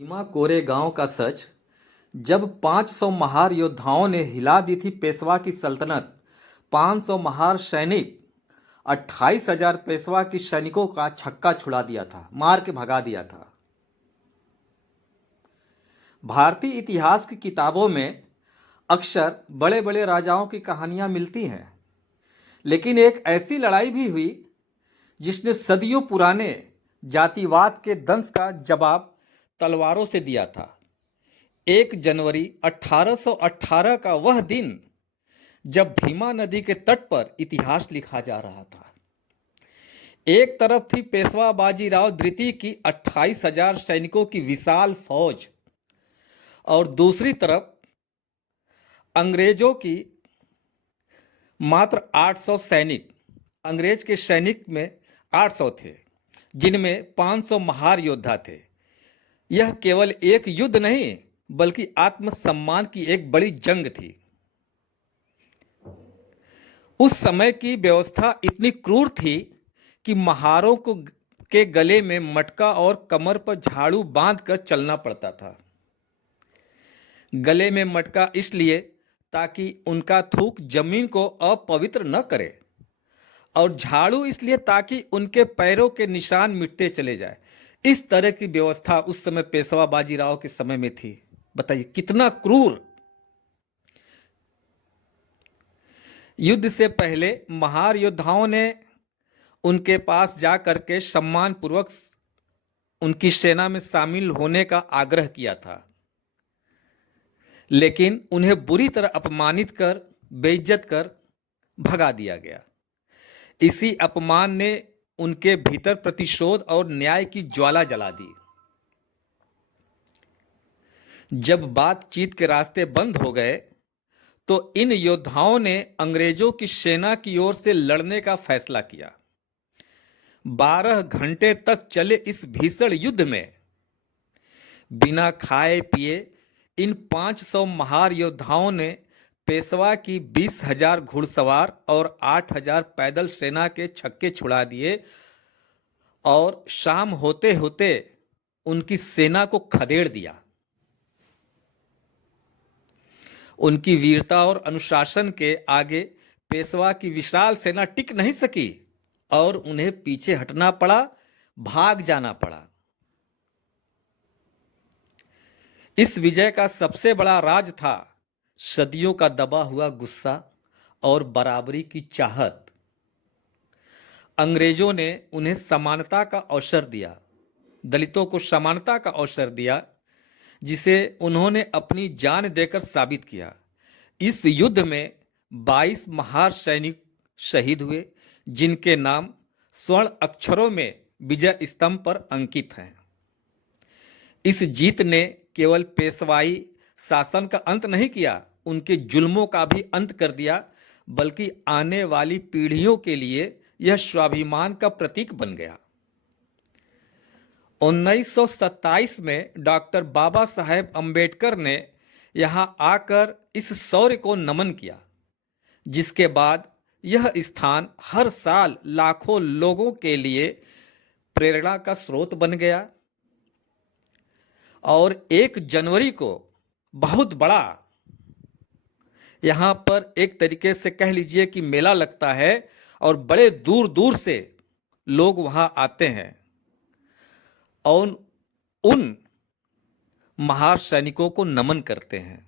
भीमा कोरेगांव का सच। जब 500 महार योद्धाओं ने हिला दी थी पेशवा की सल्तनत, 500 महार सैनिक 28,000 पेशवा की सैनिकों का छक्का छुड़ा दिया था, मार के भगा दिया था। भारतीय इतिहास की किताबों में अक्सर बड़े बड़े राजाओं की कहानियां मिलती हैं, लेकिन एक ऐसी लड़ाई भी हुई जिसने सदियों पुराने जातिवाद के दंश का जवाब तलवारों से दिया था। 1 जनवरी 1818 का वह दिन जब भीमा नदी के तट पर इतिहास लिखा जा रहा था। एक तरफ थी पेशवा बाजीराव द्वितीय की 28,000 सैनिकों की विशाल फौज और दूसरी तरफ अंग्रेजों की मात्र 800 सैनिक। अंग्रेज के सैनिक में 800 थे, जिनमें 500 महार योद्धा थे। यह केवल एक युद्ध नहीं बल्कि आत्मसम्मान की एक बड़ी जंग थी। उस समय की व्यवस्था इतनी क्रूर थी कि महारों को के गले में मटका और कमर पर झाड़ू बांधकर चलना पड़ता था। गले में मटका इसलिए ताकि उनका थूक जमीन को अपवित्र न करे, और झाड़ू इसलिए ताकि उनके पैरों के निशान मिटते चले जाए। इस तरह की व्यवस्था उस समय पेशवा बाजीराव के समय में थी। बताइए कितना क्रूर। युद्ध से पहले महार योद्धाओं ने उनके पास जाकर के सम्मान पूर्वक उनकी सेना में शामिल होने का आग्रह किया था, लेकिन उन्हें बुरी तरह अपमानित कर, बेइज्जत कर भगा दिया गया। इसी अपमान ने उनके भीतर प्रतिशोध और न्याय की ज्वाला जला दी। जब बातचीत के रास्ते बंद हो गए तो इन योद्धाओं ने अंग्रेजों की सेना की ओर से लड़ने का फैसला किया। 12 घंटे तक चले इस भीषण युद्ध में बिना खाए पिए इन 500 महार योद्धाओं ने पेशवा की 20,000 घुड़सवार और 8,000 पैदल सेना के छक्के छुड़ा दिए और शाम होते होते उनकी सेना को खदेड़ दिया। उनकी वीरता और अनुशासन के आगे पेशवा की विशाल सेना टिक नहीं सकी और उन्हें पीछे हटना पड़ा, भाग जाना पड़ा। इस विजय का सबसे बड़ा राज था सदियों का दबा हुआ गुस्सा और बराबरी की चाहत। अंग्रेजों ने उन्हें समानता का अवसर दिया, दलितों को समानता का अवसर दिया, जिसे उन्होंने अपनी जान देकर साबित किया। इस युद्ध में 22 महार सैनिक शहीद हुए, जिनके नाम स्वर्ण अक्षरों में विजय स्तंभ पर अंकित हैं। इस जीत ने केवल पेशवाई शासन का अंत नहीं किया, उनके जुल्मों का भी अंत कर दिया, बल्कि आने वाली पीढ़ियों के लिए यह स्वाभिमान का प्रतीक बन गया। 1927 में डॉक्टर बाबा साहेब अम्बेडकर ने यहां आकर इस शौर्य को नमन किया, जिसके बाद यह स्थान हर साल लाखों लोगों के लिए प्रेरणा का स्रोत बन गया। और 1 जनवरी को बहुत बड़ा यहां पर एक तरीके से कह लीजिए कि मेला लगता है और बड़े दूर दूर से लोग वहां आते हैं और उन महार सैनिकों को नमन करते हैं।